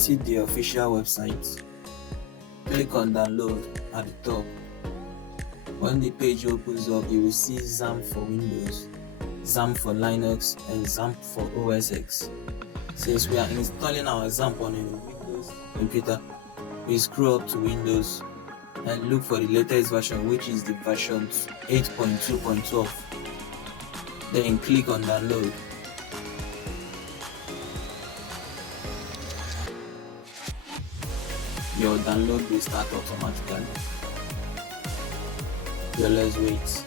visit the official website, click on download at the top. When the page opens up, you will see XAMPP for Windows, XAMPP for Linux, and XAMPP for OS X. Since we are installing our XAMPP on a Windows computer, we scroll up to Windows and look for the latest version, which is the version 8.2.12. Then click on download. Your download will start automatically. So let's wait.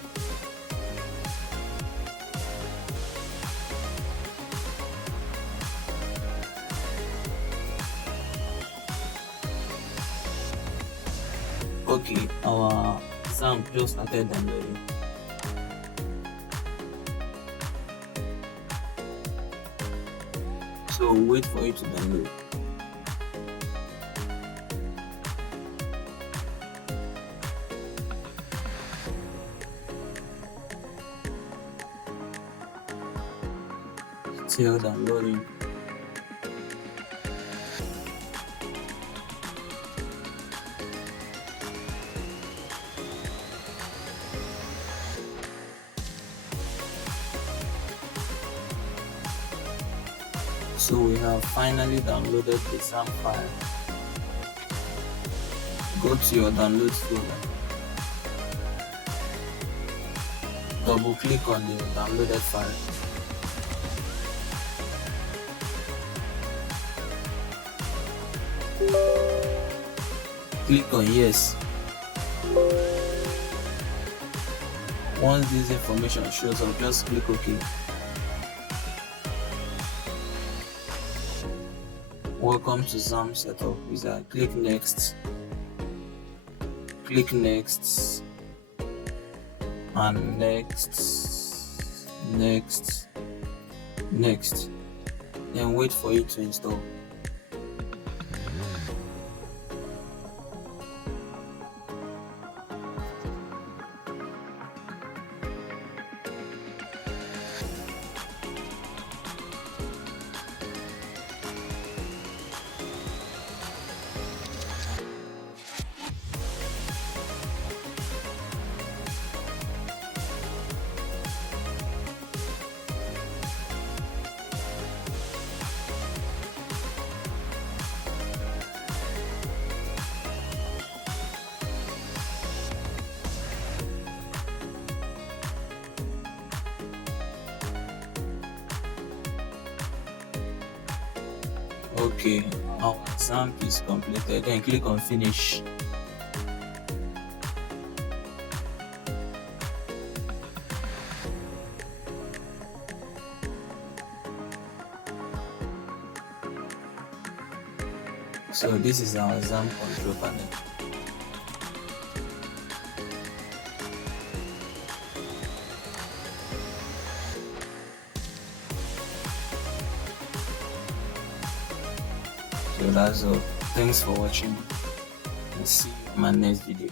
Okay, our XAMPP just started downloading. So wait for it to download. Still downloading. So we have finally downloaded the XAMPP file. Go to your downloads folder. Double click on the downloaded file. Click on yes. Once this information shows up, just click OK. Welcome to XAMPP setup wizard. Click next. Click next. And next. Then wait for it to install. Okay, our XAMPP is completed. Then click on finish. So this is our XAMPP control panel. So that's all. Thanks for watching, and see you in my next video.